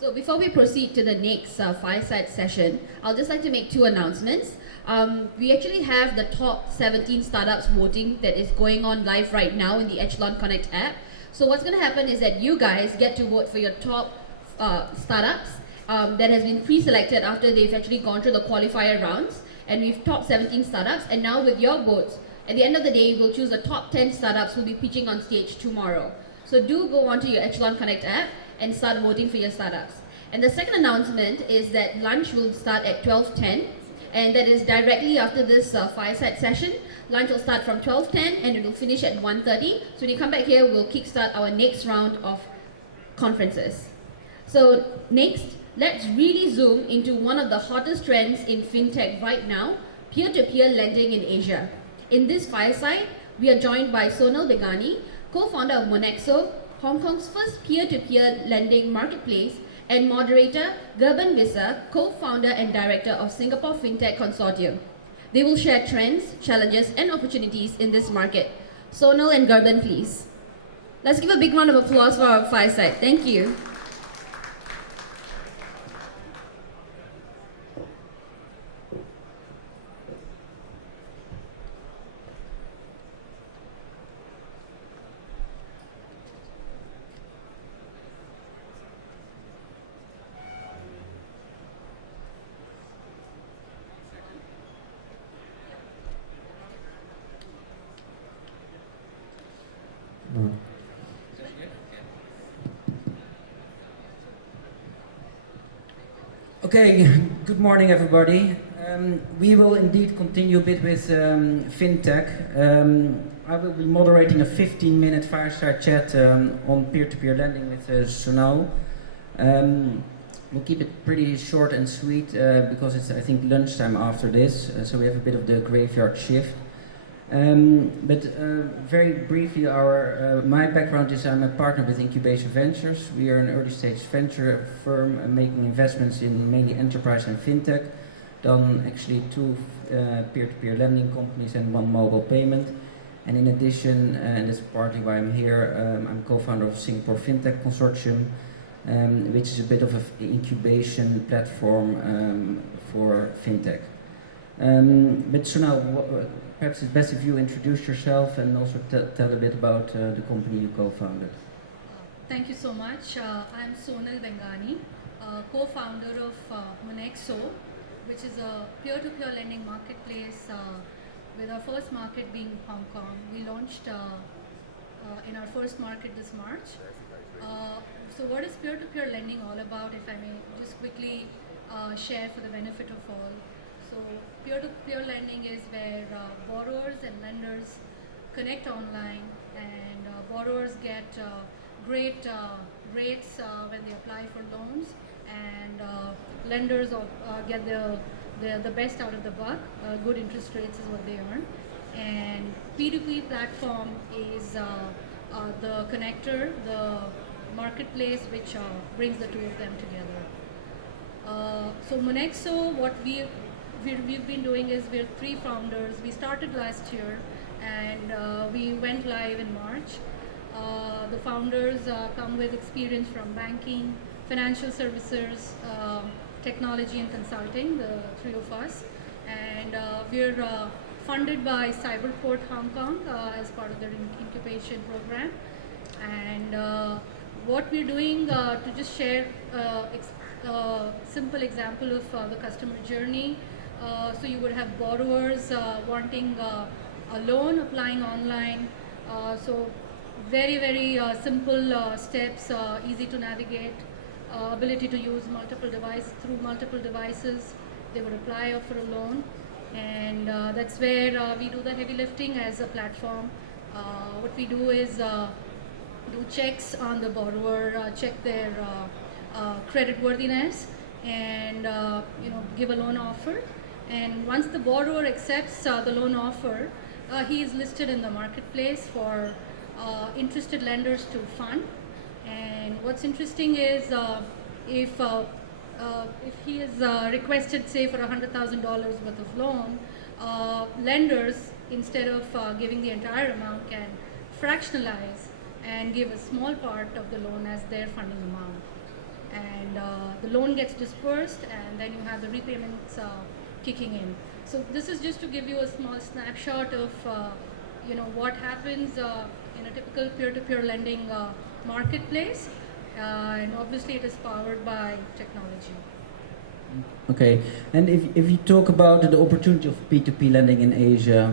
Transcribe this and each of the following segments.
So before we proceed to the next Fireside session, I'll just like to make two announcements. We actually have the top 17 startups voting that is going on live right now in the Echelon Connect app. So what's going to happen is that you guys get to vote for your top startups that has been pre-selected after they've actually gone through the qualifier rounds. And we've top 17 startups, and now with your votes, at the end of the day, we'll choose the top 10 startups who'll be pitching on stage tomorrow. So do go onto your Echelon Connect app and start voting for your startups. And the second announcement is that lunch will start at 12:10, and that is directly after this Fireside session. Lunch will start from 12:10 and it will finish at 1:30. So when you come back here, we'll kickstart our next round of conferences. So next, let's really zoom into one of the hottest trends in fintech right now, peer-to-peer lending in Asia. In this Fireside, we are joined by Sonal Begani, co-founder of Monexo, Hong Kong's first peer-to-peer lending marketplace, and moderator Gerben Visser, co-founder and director of Singapore Fintech Consortium. They will share trends, challenges, and opportunities in this market. Sonal and Gerben, please. Let's give a big round of applause for our Fireside. Thank you. Okay, good morning everybody. We will indeed continue a bit with fintech. I will be moderating a 15-minute fireside chat on peer-to-peer lending with Sonal. We'll keep it pretty short and sweet because it's, I think, lunchtime after this, so we have a bit of the graveyard shift. But very briefly, my background is I'm a partner with Incubation Ventures. We are an early stage venture firm making investments in mainly enterprise and fintech, done actually 2 peer-to-peer lending companies and 1 mobile payment. And in addition, and that's partly why I'm here, I'm co-founder of Singapore Fintech Consortium, which is a bit of an incubation platform for fintech. But so now, perhaps it's best if you introduce yourself and also tell a bit about the company you co-founded. Thank you so much. I'm Sonal Begani, co-founder of Monexo, which is a peer-to-peer lending marketplace with our first market being Hong Kong. We launched in our first market this March. So what is peer-to-peer lending all about, if I may just quickly share for the benefit of all. So peer-to-peer lending is where borrowers and lenders connect online, and borrowers get great rates when they apply for loans, and lenders get the best out of the buck. Good interest rates is what they earn. And P2P platform is the connector, the marketplace which brings the two of them together. So Monexo, what we've been doing is we're 3 founders. We started last year and we went live in March. The founders come with experience from banking, financial services, technology and consulting, the 3 of us. And we're funded by Cyberport Hong Kong as part of their incubation program. And what we're doing, to just share a simple example of the customer journey. So you would have borrowers wanting a loan, applying online. So very simple steps, easy to navigate, ability to use multiple devices. They would apply for a loan, and that's where we do the heavy lifting as a platform. What we do is do checks on the borrower, check their credit worthiness, and give a loan offer. And once the borrower accepts the loan offer, he is listed in the marketplace for interested lenders to fund. And what's interesting is if he is requested, say, for $100,000 worth of loan, lenders, instead of giving the entire amount, can fractionalize and give a small part of the loan as their funding amount. And the loan gets dispersed, and then you have the repayments kicking in. So this is just to give you a small snapshot of what happens in a typical peer-to-peer lending marketplace, and obviously it is powered by technology. Okay, and if you talk about the opportunity of P2P lending in Asia,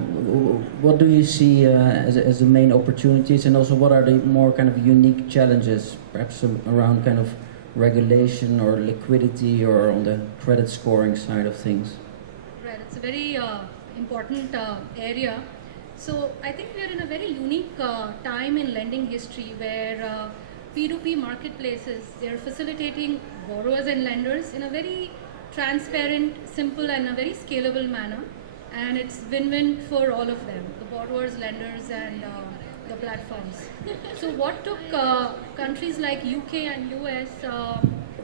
what do you see as the main opportunities, and also what are the more kind of unique challenges, perhaps around kind of regulation or liquidity or on the credit scoring side of things? Right, it's a very important area. So I think we are in a very unique time in lending history where P2P marketplaces, they are facilitating borrowers and lenders in a very transparent, simple and a very scalable manner, and it's win-win for all of them, the borrowers, lenders and the platforms. So what took countries like UK and US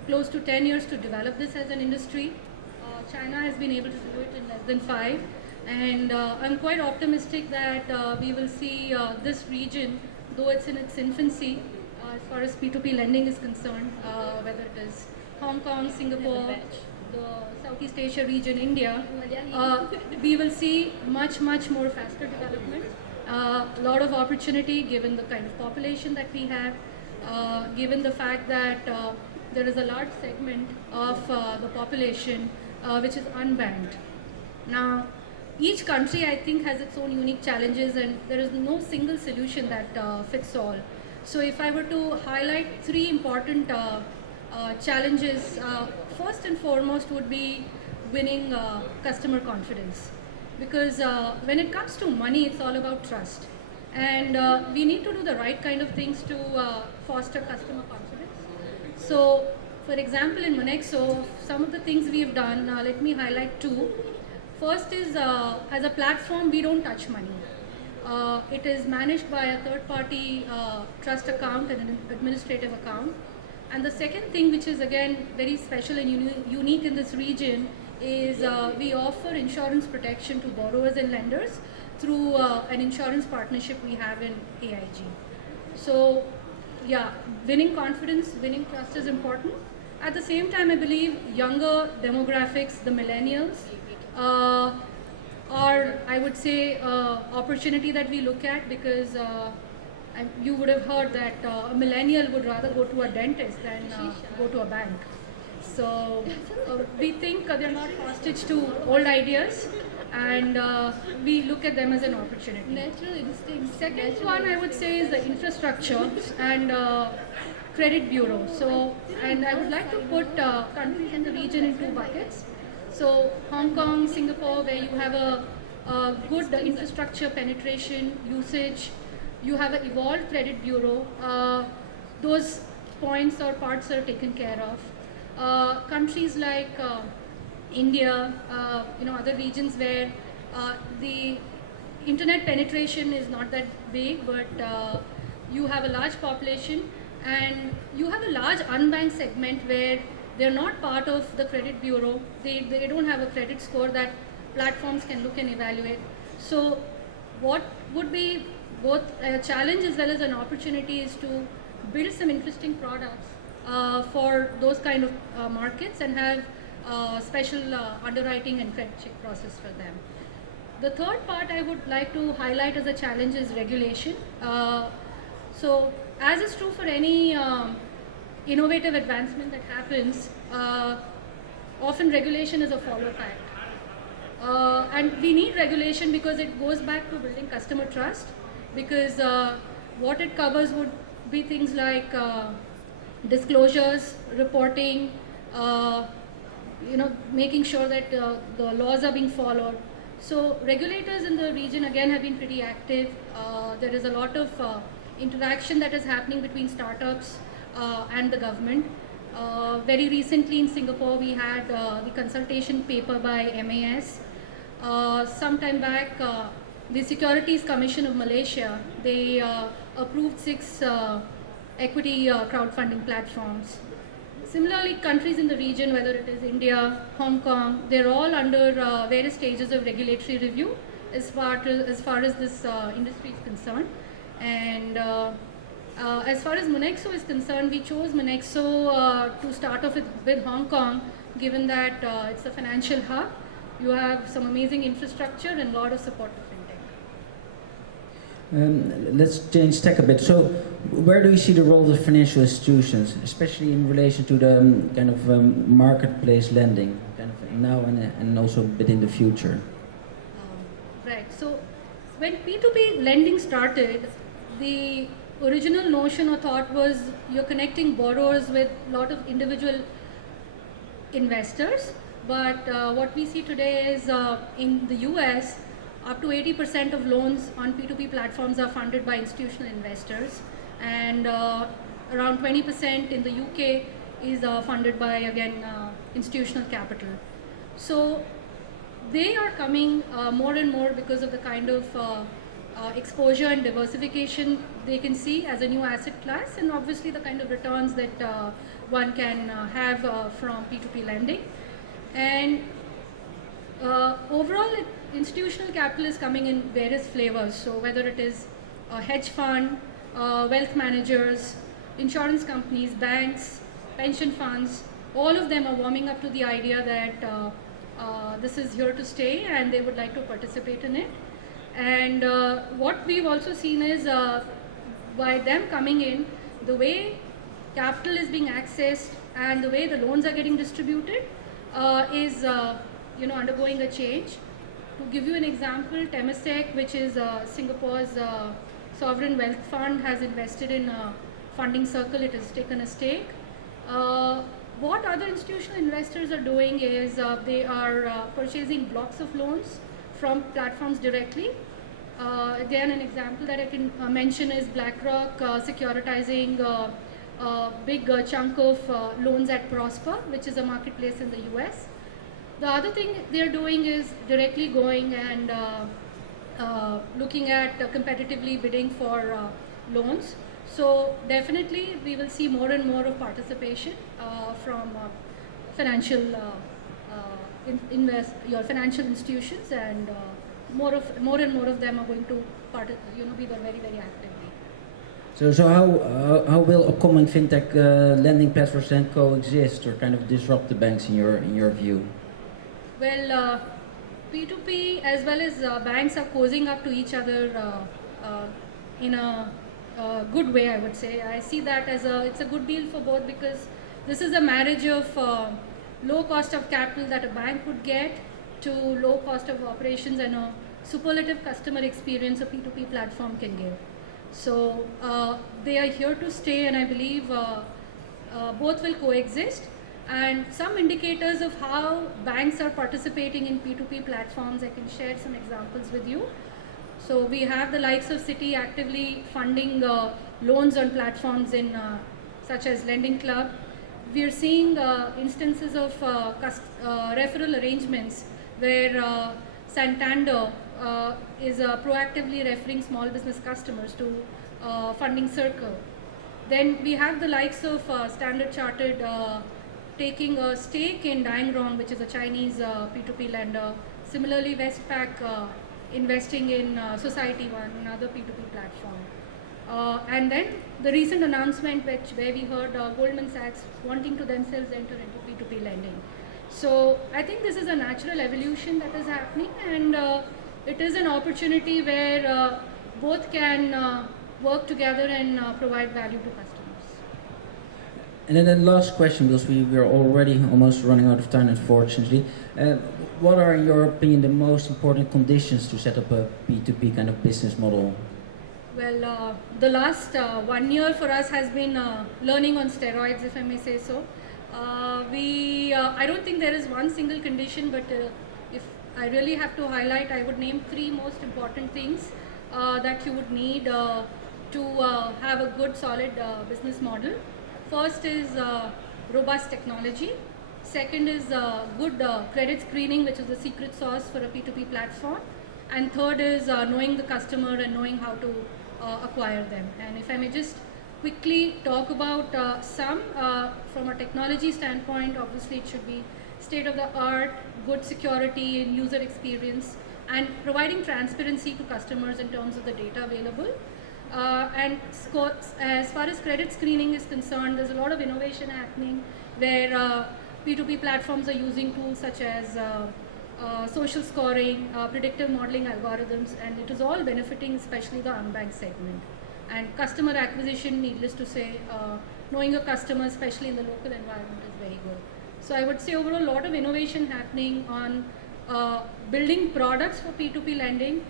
close to 10 years to develop this as an industry, China has been able to do it in less than 5, and I'm quite optimistic that we will see this region, though it's in its infancy as far as P2P lending is concerned, whether it is Hong Kong, Singapore, the Southeast Asia region, India, we will see much more faster development. A lot of opportunity given the kind of population that we have, given the fact that there is a large segment of the population which is unbanked. Now, each country I think has its own unique challenges, and there is no single solution that fits all. So if I were to highlight 3 important challenges, first and foremost would be winning customer confidence, because when it comes to money, it's all about trust, and we need to do the right kind of things to foster customer confidence. So for example, in Monexo, some of the things we've done, let me highlight 2. First is, as a platform, we don't touch money. It is managed by a third-party trust account and an administrative account. And the second thing, which is again very special and unique in this region, is we offer insurance protection to borrowers and lenders through an insurance partnership we have in AIG. So yeah, winning confidence, winning trust is important. At the same time, I believe younger demographics, the millennials, are, I would say, opportunity that we look at, because you would have heard that a millennial would rather go to a dentist than go to a bank. So we think they're not hostage to old ideas, and we look at them as an opportunity. Natural instinct. Second one I would say is the infrastructure and credit bureau. So, and I would like to put countries in the region in 2 buckets. So Hong Kong, Singapore, where you have a good infrastructure penetration, usage, you have an evolved credit bureau, those points or parts are taken care of. Countries like India, other regions where the internet penetration is not that big, but you have a large population and you have a large unbanked segment where they're not part of the credit bureau. They don't have a credit score that platforms can look and evaluate. So what would be both a challenge as well as an opportunity is to build some interesting products for those kind of markets and have special underwriting and credit check process for them. The third part I would like to highlight as a challenge is regulation. So as is true for any innovative advancement that happens, often regulation is a follow fact. And we need regulation because it goes back to building customer trust, because what it covers would be things like disclosures, reporting, making sure that the laws are being followed. So regulators in the region again have been pretty active. There is a lot of interaction that is happening between startups and the government. Very recently in Singapore we had the consultation paper by MAS. Some time back the Securities Commission of Malaysia, they approved 6 equity crowdfunding platforms. Similarly, countries in the region, whether it is India, Hong Kong, they're all under various stages of regulatory review as far as this industry is concerned. And As far as Monexo is concerned, we chose Monexo to start off with Hong Kong, given that it's a financial hub. You have some amazing infrastructure and a lot of support for fintech. Let's change tack a bit. So, where do you see the role of financial institutions, especially in relation to the kind of marketplace lending, kind of now and also a bit in the future? Right. So, when P2P lending started, the original notion or thought was you're connecting borrowers with a lot of individual investors. But what we see today is in the US, up to 80% of loans on P2P platforms are funded by institutional investors, and around 20% in the UK is funded by, again, institutional capital. So they are coming more and more because of the kind of exposure and diversification they can see as a new asset class, and obviously the kind of returns that one can have from P2P lending. And overall, institutional capital is coming in various flavors. So whether it is a hedge fund, wealth managers, insurance companies, banks, pension funds, all of them are warming up to the idea that this is here to stay and they would like to participate in it. And what we've also seen is by them coming in, the way capital is being accessed and the way the loans are getting distributed is undergoing a change. To give you an example, Temasek, which is Singapore's sovereign wealth fund, has invested in Funding Circle. It has taken a stake. What other institutional investors are doing is they are purchasing blocks of loans from platforms directly. Again, an example that I can mention is BlackRock securitizing a big chunk of loans at Prosper, which is a marketplace in the US. The other thing they're doing is directly going and looking at competitively bidding for loans. So definitely we will see more and more of participation from financial your financial institutions, and more and more of them are going to be there very, very actively. So how will upcoming fintech lending platforms then coexist or kind of disrupt the banks in your view? Well, P2P as well as banks are cozying up to each other in a good way, I would say. I see that as it's a good deal for both, because this is a marriage of low cost of capital that a bank would get to low cost of operations and a superlative customer experience a P2P platform can give. So they are here to stay, and I believe both will coexist. And some indicators of how banks are participating in P2P platforms, I can share some examples with you. So we have the likes of Citi actively funding loans on platforms in such as Lending Club. We are seeing instances of referral arrangements where Santander is proactively referring small business customers to Funding Circle. Then we have the likes of Standard Chartered taking a stake in Dying Wrong, which is a Chinese P2P lender. Similarly, Westpac investing in Society One, another P2P platform. And then the recent announcement where we heard Goldman Sachs wanting to themselves enter into P2P lending. So I think this is a natural evolution that is happening, and it is an opportunity where both can work together and provide value to customers. And then the last question, because we're already almost running out of time, unfortunately. What are, in your opinion, the most important conditions to set up a P2P kind of business model? Well, the last 1 year for us has been learning on steroids, if I may say so. I don't think there is one single condition, but if I really have to highlight, I would name 3 most important things that you would need to have a good, solid business model. First is robust technology. Second is good credit screening, which is the secret sauce for a P2P platform. And third is knowing the customer and knowing how to acquire them. And if I may just quickly talk about some from a technology standpoint, obviously it should be state of the art, good security and user experience, and providing transparency to customers in terms of the data available. As far as credit screening is concerned, there's a lot of innovation happening where P2P platforms are using tools such as social scoring, predictive modeling algorithms, and it is all benefiting especially the unbanked segment. And customer acquisition, needless to say, knowing a customer, especially in the local environment, is very good. So I would say overall, a lot of innovation happening on building products for P2P lending,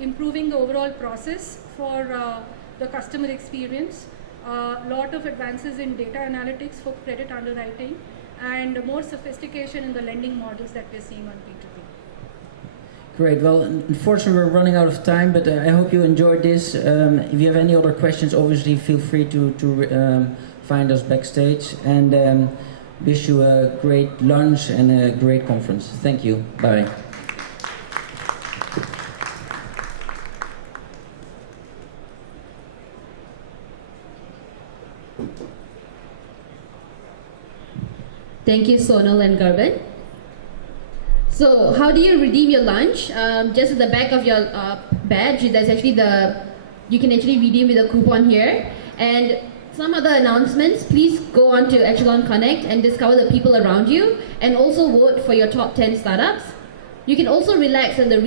improving the overall process for the customer experience, a lot of advances in data analytics for credit underwriting, and more sophistication in the lending models that we're seeing on P2P. Great. Well, unfortunately, we're running out of time, but I hope you enjoyed this. If you have any other questions, obviously feel free to find us backstage. And wish you a great lunch and a great conference. Thank you. Bye. Thank you, Sonal and Garban. So, how do you redeem your lunch? Just at the back of your badge, there's actually you can actually redeem with a coupon here. And some other announcements, please go on to Echelon Connect and discover the people around you, and also vote for your top 10 startups. You can also relax in the